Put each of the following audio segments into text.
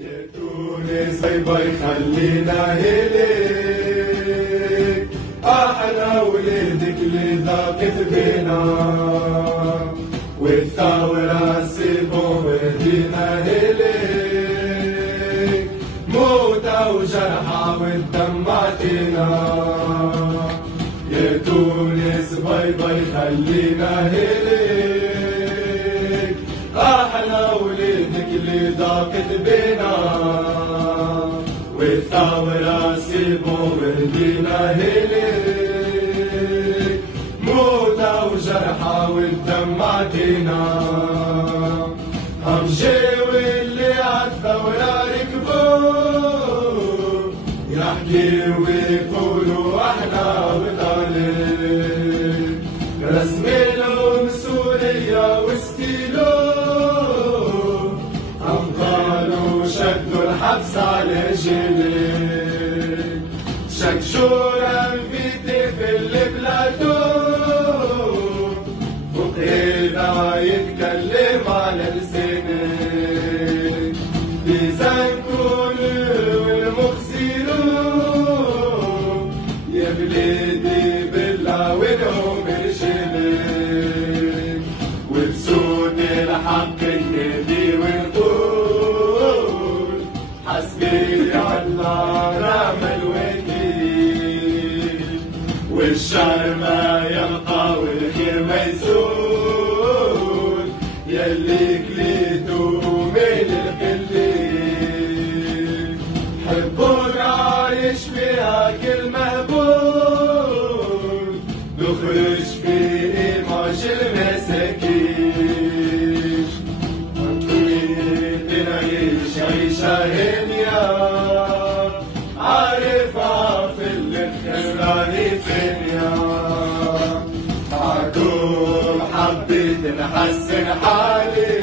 يا تونس باي باي خلينا هيلك احلى ولادك اللي ضاقت بينا والثورة سيبون ودينا هيلك موتى وجرحى ودمعتنا يا تونس باي باي خلينا هيلك احلى ولادك اللي ضاقت بينا والثورة سيبون وهدينا هيلك موتى وجرحى ودمعتنا همجاو اللي عالثورة ركبوا يحكي ويقولوا احنا بطالب رسمي لهم سوريا وستيلو شدوا الحبس على جيلك شكشورة انفيتي في البلاتو فوق ايدا يتكلم على لسانك بيزنكون والمخزيرون يا بلادي بالله ولهم رجالك وبصوت الحق النادي ونقول حسبي الله رحم الوكيل والشر ما يبقى والخير ما يزول يلي كليتو من القليل حبوك عايش فيها كل مهبول نخرج في إيماج المساكين عيشة هنيا عارفها في الخيراني فينيا معكم حبيت نحسن حالي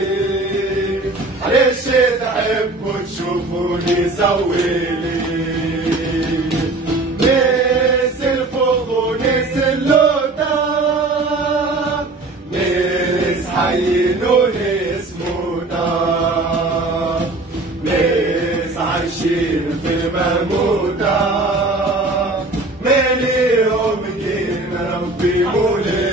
ليش تحبوا تشوفوني سويلي ناس الفوق وناس اللوطة ناس حيين وناس موتى عايشين في المموتة ماليهم كين ربي مولي